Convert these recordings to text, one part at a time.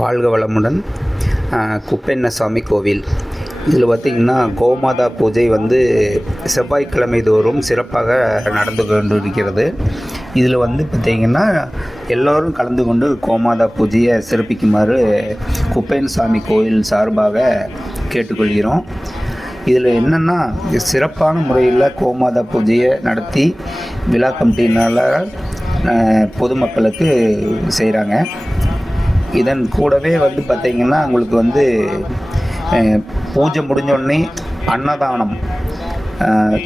வாழ்க வளமுடன். குப்பெண்ணசாமி கோவில். இதில் பார்த்திங்கன்னா கோமாதா பூஜை வந்து செவ்வாய்க்கிழமை தோறும் சிறப்பாக நடந்து கொண்டு இருக்கிறது இதில் வந்து பார்த்திங்கன்னா எல்லோரும் கலந்து கொண்டு கோமாதா பூஜையை சிறப்பிக்குமாறு குப்பையன்சாமி கோயில் சார்பாக கேட்டுக்கொள்கிறோம். இதில் என்னென்னா சிறப்பான முறையில் கோமாதா பூஜையை நடத்தி விழா கமிட்டினால் பொதுமக்களுக்கு செய்கிறாங்க. இதன் கூடவே வந்து பார்த்திங்கன்னா உங்களுக்கு வந்து பூஜை முடிஞ்சோடனே அன்னதானம்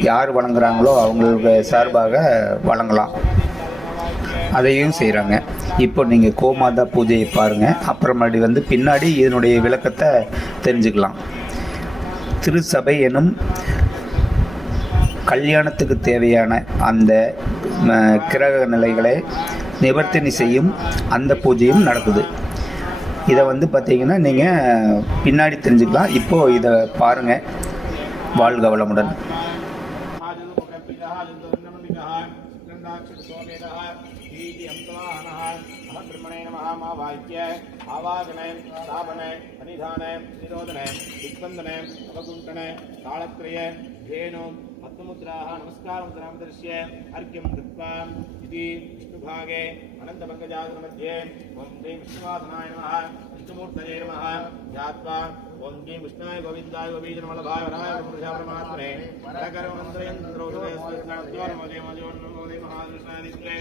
யார் வழங்குறாங்களோ அவங்களுக்கு சார்பாக வழங்கலாம். அதையும் செய்கிறாங்க இப்போ நீங்கள் கோமாதா பூஜையை பாருங்கள் அப்புறமேடி வந்து பின்னாடி இதனுடைய விளக்கத்தை தெரிஞ்சுக்கலாம். திருச்சபை எனும் கல்யாணத்துக்கு தேவையான அந்த கிரக நிலைகளை நிவர்த்தனை செய்யும் அந்த பூஜையும் நடக்குது. இதை வந்து பார்த்தீங்கன்னா நீங்கள் பின்னாடி தெரிஞ்சுக்கலாம் இப்போது இதை பாருங்கள் வாழ்க வளமுடன் ஆவாகன ஸ்தாபன சன்னிதான நிரோதன திக்பந்தன அவகுண்டன தாளத்ரய धेनु पद्ममुद्राः नमस्कारमुद्रां दर्श्य अर्घ्यं दत्त्वा इति विष्णुभागे अनन्तपङ्कजागरमध्ये ओम श्री विष्णुवासनाय नमः। विष्णुमूर्तये नमः। ध्यात्वा ఓం శ్రీ కృష్ణాయ గోవిందాయ గోపీజనమలభాయ వరాయ పురుషాపరమాత్మనే కరకరమంత్రయంత్రోషధేస్తోజయోన్మోదే మహాదృష్ణాదిత్రే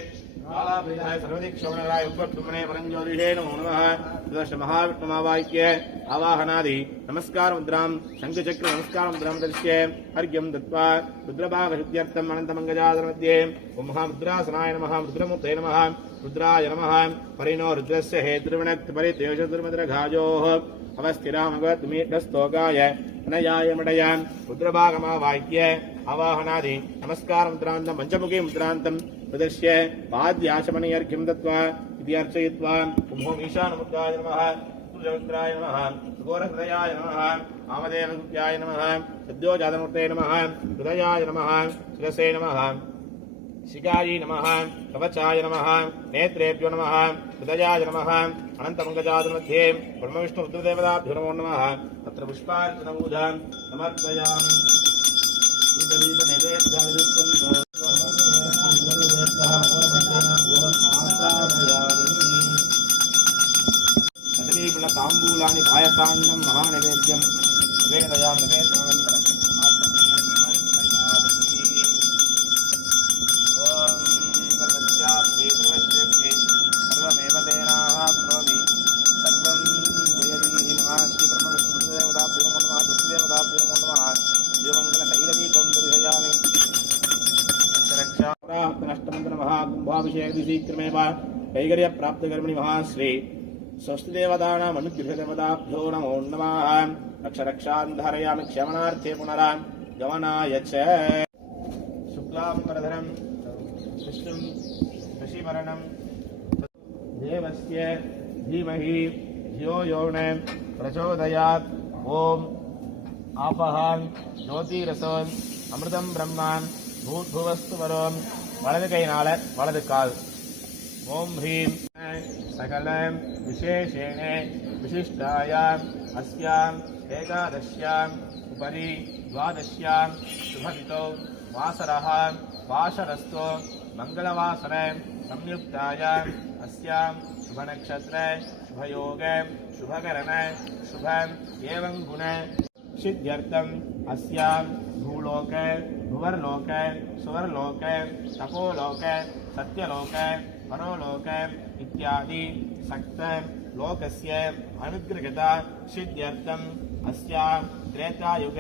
కాలాభిధాయ సర్వదీక్షమణరాయ ఉద్వర్తుమనే పరంజ్యోతిషే నమో నమః. దర్శ మహావిష్ణుమావాయిక్య ఆవాహనాది నమస్కార ముద్రాం శంఖచక్ర నమస్కార ముద్రాం దర్శ్యే హర్గ్యం దత్వా రుద్రభాగశుద్ధ్యర్థం అనంతమంగజాదరమధ్యే ఓం మహాముద్రాసనాయ నమః. రుద్రమూర్తయ నమః. రుద్రాయ నమః. పరిణో రుద్రస్య హేతుర్విణక్తి పరితేజ దుర్మద్రఘాజోః अवस्थिरामगतमीढस्तोकाय अनयाय मडयान् रुद्रभागमावाक्य आवाहनादि। नमस्कार मुद्रान्तं, पञ्चमुखी मुद्रान्तं प्रदर्श्य पाद्याशमणि दत्त्वा, इति अर्चयित्वा कुम्भो ईशानमुद्राय नमः हृदयाय नमः, शिरसे नमः शिखायै नमः कवचाय नमः, नेत्रेभ्यो नमः, हृदयाय नमः अनन्तमङ्गजातमध्ये ब्रह्मविष्णुरुद्रदेवताभ्यो नमो नमः तत्र नम समर्पयामि ताम्बूलानि पायसान्नं महानैवेद्यं वेदयामि प्राप्तनष्टमन्त्रमहाकुम्भाभिषेकदिशीक्रमेव कैकर्यप्राप्तकर्मिणि महाश्री स्वस्तिदेवतानामनुग्रहदेवताभ्यो नमो नमः। धारयामि पुनरा गमनाय च। शुक्लाम्बरधरम् देवस्य धीमहि यो न प्रचोदयात्। ॐ आपहान् ज्योतिरसोन् अमृतं ब्रह्मान् பூத்புவஸ்து வரோம் வலது கையினால வலது கால் ஓம் ஹ்ரீம் சகல விசேஷேண விசிஷ்டாயாம் அஸ்யாம் ஏகாதஷ்யாம் உபரி द्वादश्यां शुभवितौ वासरः वासरस्तो मङ्गलवासर संयुक्तायाम् अस्यां शुभनक्षत्र शुभयोग शुभकरण शुभम् एवं गुण सिद्ध्यर्थम् अस्यां भूलोक भुवर्लोक सुवर्लोक तपोलोक सत्यलोक परोलोक इत्यादि सक्त लोकस्य अनुग्रहता सिद्ध्यर्थम् अस्यां त्रेतायुग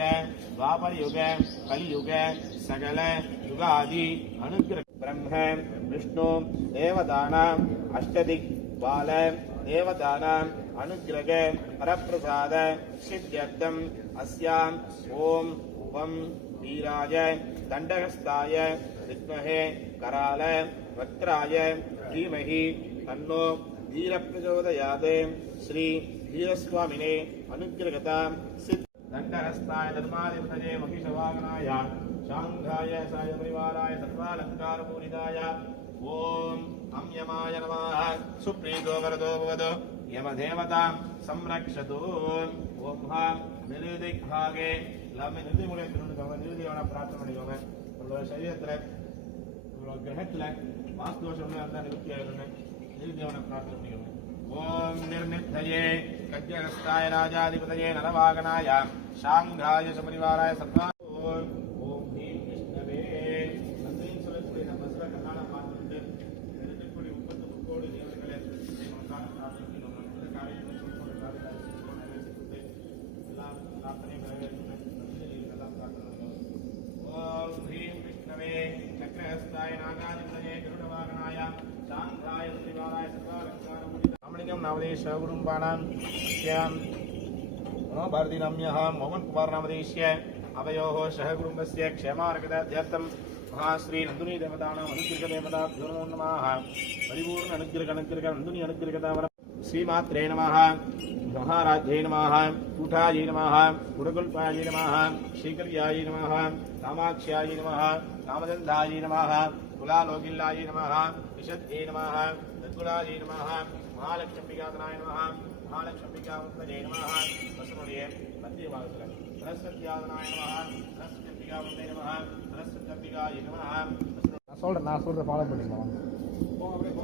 द्वापरयुग कलियुग सकल युगादि अनुग्रह ब्रह्म विष्णु देवतानाम् अष्टदिक् बाल देवतानाम् अनुग्रह परप्रसाद सिद्ध्यर्थम् अस्याम् ॐ उपम् वीराय दण्डहस्ताय विद्महे कराल वक्त्राय धीमहि तन्नो धीरप्रचोदयात् श्री धीरस्वामिने अनुग्रहता सिद्ध दण्डहस्ताय धर्माधिपतये महिषवाहनाय शाङ्घाय साय परिवाराय सर्वालङ्कारपूरिताय ॐ अं यमाय नमः सुप्रीतो वरदो भवतु यमदेवतां संरक्षतु ஓம் ஹா நிருதிக்பாகே எல்லாமே நிறுதி மூலையை திருண்டுக்கோங்க நிறுதியோட பிரார்த்தனை பண்ணிக்கோங்க உங்களோட சரீரத்தில் உங்களோட கிரகத்தில் வாஸ்து தோஷம் இருந்தால் நிவர்த்தி ஆகிடுங்க நிறுதியோட பிரார்த்தனை பண்ணிக்கோங்க ஓம் நிர்நித்தயே கஜ்ஜகஸ்தாய ராஜாதிபதயே நரவாகனாய சாங்காய சபரிவாராய சத்வா ஓம் ஓம் नामदेश गुरुम्बाणां भारतीनाम्यः मोहन कुमार नामदेश्य अवयोः सहकुटुम्बस्य क्षेमार्गदाध्यार्थं महाश्री नन्दुनी देवतानाम् अनुग्रहदेवताभ्यो नमो नमः परिपूर्ण अनुग्रह अनुग्रह नन्दुनी अनुग्रहदावर श्रीमात्रे नमः महाराज्ये नमः कूठायै नमः गुरुकुल्पायै नमः श्रीकर्यायै नमः कामाक्ष्यायै नमः कामदन्धायै नमः कुलालोकिल्लायै नमः विशद्ये नमः तत्कुलायै नमः மகாலட்சுமிகாதனாய நமஹா. மகாலட்சுமிகாவுத்தஜய நமஹா. பசுனுடைய மத்திய பாகத்தில். சரஸ்வதியாதனாய நமஹா. சரஸ்வதியாவுத்தஜய நமஹா. சரஸ்வதியாய நமஹா. நான் சொல்கிறேன் நான் சொல்கிறேன் ஃபாலோ பண்ணிக்கலாம் போங்க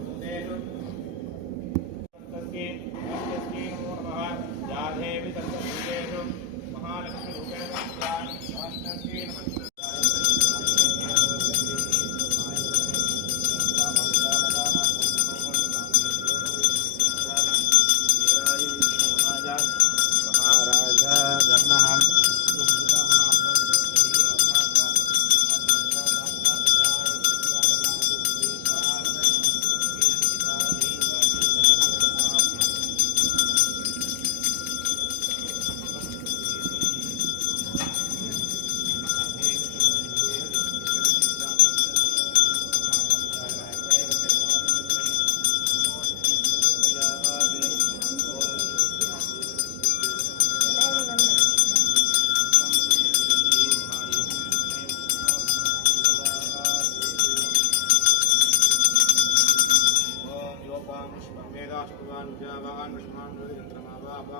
Então, é,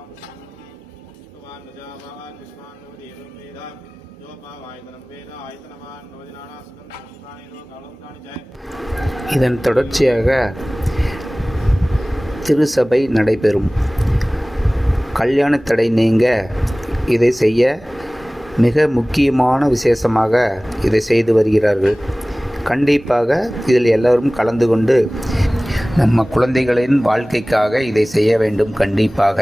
पुष्पवान् विजावान् विष्मान् एवं वेद योपावायतनं वेद आयतनवान् नवदिनानास्कन् पुष्पाणि कालं च இதன் தொடர்ச்சியாக திருசபை நடைபெறும் கல்யாணத் தடை நீங்க இதை செய்ய மிக முக்கியமான விசேஷமாக இதை செய்து வருகிறார்கள் கண்டிப்பாக இதில் எல்லோரும் கலந்து கொண்டு நம்ம குழந்தைகளின் வாழ்க்கைக்காக இதை செய்ய வேண்டும் கண்டிப்பாக